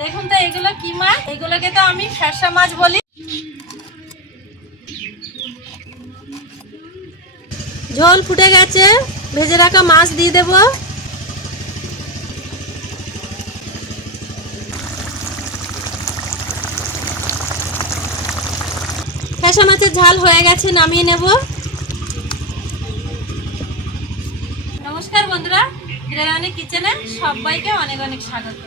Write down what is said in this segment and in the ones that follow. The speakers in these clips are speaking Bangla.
দেখুন তো এগুলো কি মাছ, এগুলোকে তো আমি ফ্যাসা মাছ বলি। ঝোল ফুটে গেছে, ভেজে রাখা মাছ দিয়ে দেব। ফ্যাসা মাছের ঝাল হয়ে গেছে, নামিয়ে নেব। নমস্কার বন্ধুরা, হিরারানী কিচেনে সবাইকে অনেক অনেক স্বাগত।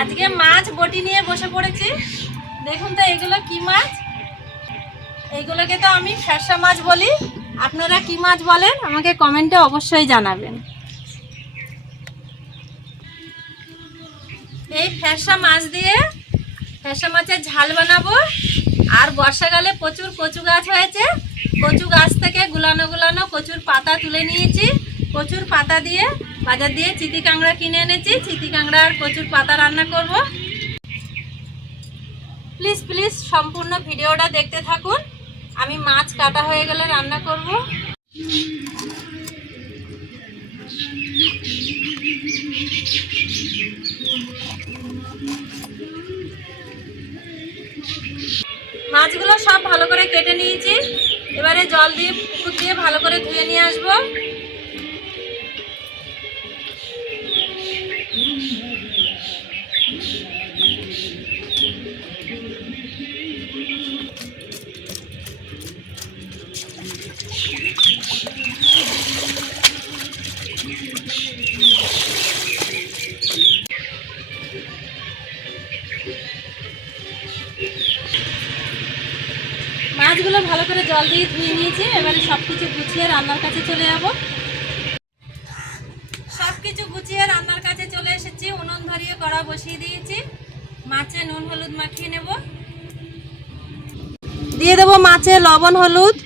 আজকে মাছ বটি নিয়ে বসে পড়েছি। দেখুন তো এগুলো কি মাছ, এইগুলোকে তো আমি ফ্যাসা মাছ বলি। আপনারা কি মাছ বলেন আমাকে কমেন্টে অবশ্যই জানাবেন। এই ফ্যাসা মাছ দিয়ে ফ্যাসা মাছের ঝাল বানাবো। আর বর্ষাকালে প্রচুর কচু গাছ হয়েছে, কচু গাছ থেকে গুলানো গুলানো কচুর পাতা তুলে নিয়েছি। কচুর পাতা দিয়ে বাজার দিয়ে চিতি কাঁকড়া কিনে এনেছি, চিতি কাঁকড়া আর কচুর পাতা রান্না করব। প্লিজ প্লিজ সম্পূর্ণ ভিডিওটা দেখতে থাকুন। আমি মাছ কাটা হয়ে গেলে রান্না করব। মাছগুলো সব ভালো করে কেটে নিয়েছি। এবারে জল দিয়ে পুকুর দিয়ে ভালো করে ধুয়ে নিয়ে আসবো। মাছগুলো ভালো করে জল দিয়ে ধুয়ে নিয়েছি। এবারে সব কিছু গুছিয়ে রান্নার কাছে চলে যাব। সব কিছু গুছিয়ে রান্নার কাছে চলে এসেছি। উনুন ধরিয়ে কড়া বসিয়ে দিয়েছি। মাছে নুন হলুদ মাখিয়ে নেব। দিয়ে দেব মাছে লবণ হলুদ।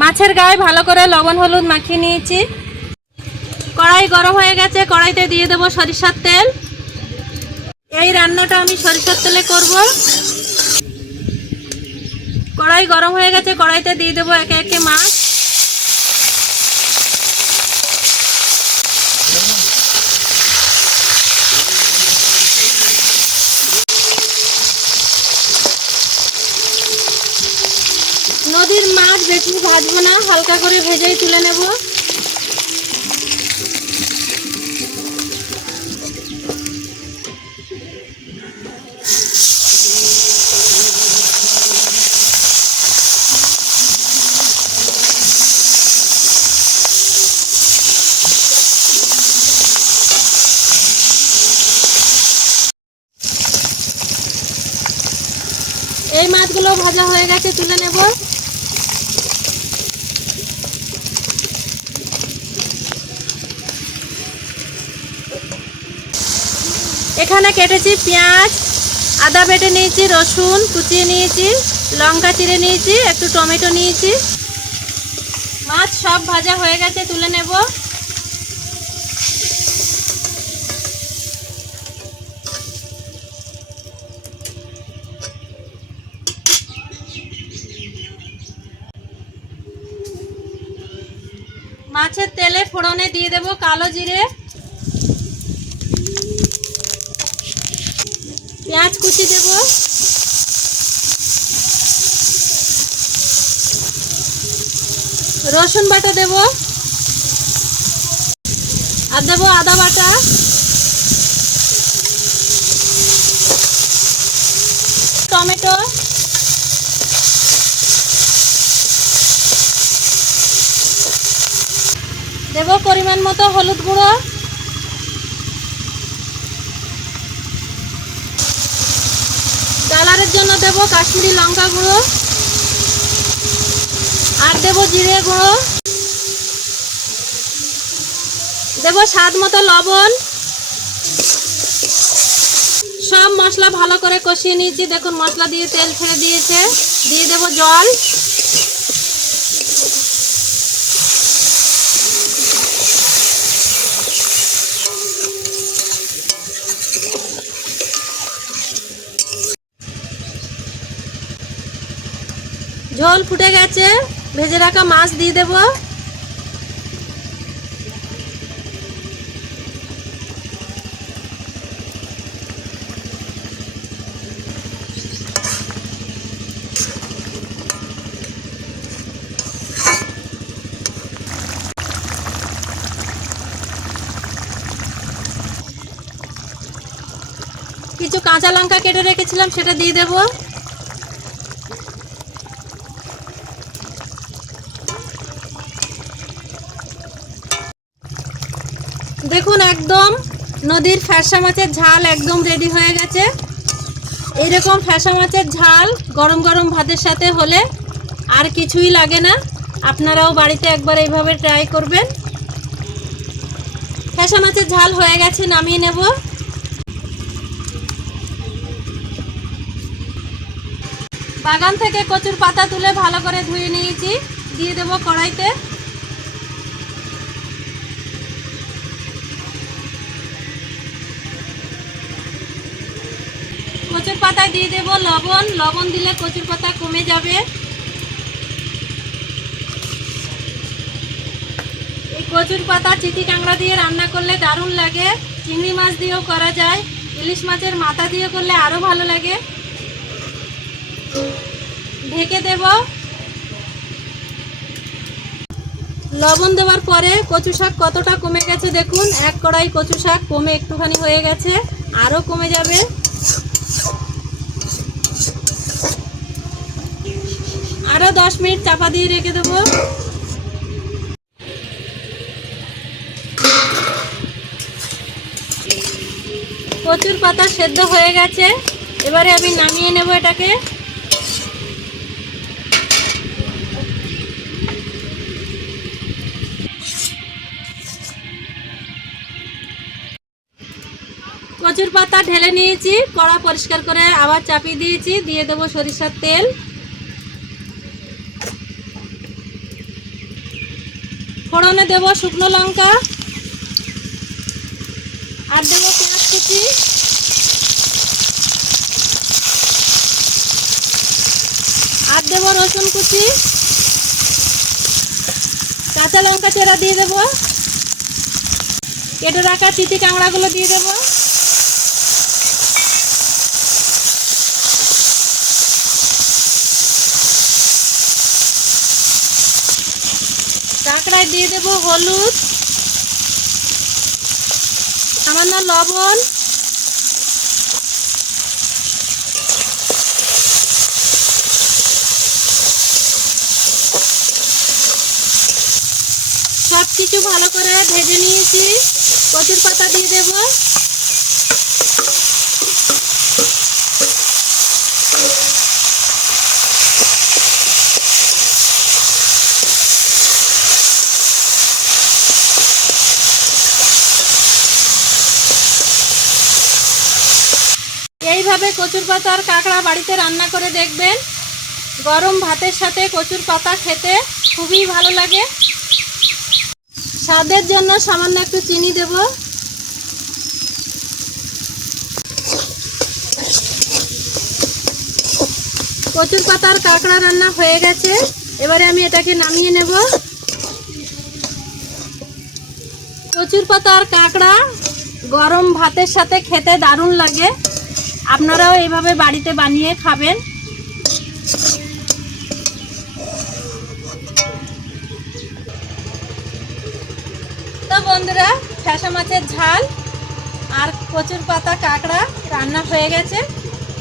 মাছের গায়ে ভালো করে লবণ হলুদ মাখিয়ে নিয়েছি। কড়াই গরম হয়ে গেছে, কড়াইতে দিয়ে দেব সরিষার তেল। এই রান্নাটা আমি সরিষার তেলে করব। কড়াই গরম হয়ে গেছে, কড়াইতে দিয়ে দেব একে একে মাছ। নদীর মাছ বেশি ভাজবো না, হালকা করে ভেজেই তুলে নেব। এই মাছগুলো ভাজা হয়ে গেছে, তুলে নেব। এখানে কেটেছি পেঁয়াজ, আদা বেটে নিয়েছি, রসুন কুচিয়ে নিয়েছি, লঙ্কা চিড়ে নিয়েছি, একটু টমেটো নিয়েছি। মাছ সব ভাজা হয়ে গেছে, তুলে নেব। মাছের তেলে ফোড়নে দিয়ে দেব কালো জিরে, পেঁয়াজ কুচি দেব, রসুন বাটা দেব, আর দেব আদা বাটা, টমেটো, দেব পরিমাণ মতো হলুদ গুঁড়ো, কালারের জন্য দেব কাশ্মীরি লঙ্কা গুঁড়ো, আর দেব জিরে গুঁড়ো, দেব স্বাদ মতো লবণ। সব মশলা ভালো করে কষিয়ে নিয়েছি। দেখুন মশলা দিয়ে তেল ছেড়ে দিয়েছে। দিয়ে দেব জল। ঝোল ফুটে গেছে, ভেজে রাখা মাছ দিয়ে দেব। কিছু কাঁচা লঙ্কা কেটে রেখেছিলাম, সেটা দিয়ে দেব। দেখুন একদম নদীর ফ্যাসা মাছের ঝাল একদম রেডি হয়ে গেছে। এইরকম ফ্যাসা মাছের ঝাল গরম গরম ভাতের সাথে হলে আর কিছুই লাগে না। আপনারাও বাড়িতে একবার এইভাবে ট্রাই করবেন। ফ্যাসা মাছের ঝাল হয়ে গেছে, নামিয়ে নেব। বাগান থেকে কচুর পাতা তুলে ভালো করে ধুয়ে নিয়েছি, দিয়ে দেব কড়াইতে। কচুর পাতায় দিয়ে দেব লবণ। লবণ দিলে কচুর পাতা কমে যাবে। এই কচুর পাতা চিটি কাঁকড়া দিয়ে রান্না করলে দারুণ লাগে। চিংড়ি মাছ দিয়েও করা যায়, ইলিশ মাছের মাথা দিয়ে করলে আরও ভালো লাগে। ঢেকে দেব। লবণ দেওয়ার পরে কচু শাক কতটা কমে গেছে দেখুন। এক কড়াই কচু শাক কমে একটুখানি হয়ে গেছে, আরও কমে যাবে। আরও 10 মিনিট চাপা দিয়ে রেখে দেব। কচুর পাতা সেদ্ধ হয়ে গেছে, এবারে আমি নামিয়ে নেব এটাকে। কচুর পাতা ঢেলে নিয়েছি, কড়া পরিষ্কার করে আবার চাপিয়ে দিয়েছি। দিয়ে দেবো সরিষার তেল। ফোড়নে দেব শুকনো লঙ্কা, আর দেবো পেঁয়াজ কুচি, আর দেবো রসুন কুচি, কাঁচা লঙ্কা চেরা দিয়ে দেবো, কেটে রাখা চিটি কাঁকড়াগুলো দিয়ে দেবো। কাঁকড়ায় দিয়ে দেবো হলুদ, সামান্য লবণ, সব কিছু ভালো করে ভেজে নিয়েছি। কচুর পাতা দিয়ে দেব। এইভাবে কচুর পাতা আর কাঁকড়া বাড়িতে রান্না করে দেখবেন। গরম ভাতের সাথে কচুর পাতা খেতে খুবই ভালো লাগে। স্বাদের জন্য সামান্য একটু চিনি দেব। কচুর পাতার কাঁকড়া রান্না হয়ে গেছে, এবারে আমি এটাকে নামিয়ে নেব। কচুর পাতার কাঁকড়া গরম ভাতের সাথে খেতে দারুণ লাগে। আপনারাও এইভাবে বাড়িতে বানিয়ে খাবেন। তো বন্ধুরা, ফ্যাসা মাছের ঝাল আর কচুর পাতা কাঁকড়া রান্না হয়ে গেছে।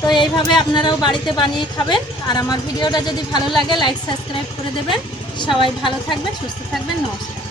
তো এইভাবে আপনারাও বাড়িতে বানিয়ে খাবেন। আর আমার ভিডিওটা যদি ভালো লাগে লাইক সাবস্ক্রাইব করে দেবেন। সবাই ভালো থাকবেন, সুস্থ থাকবেন। নমস্কার।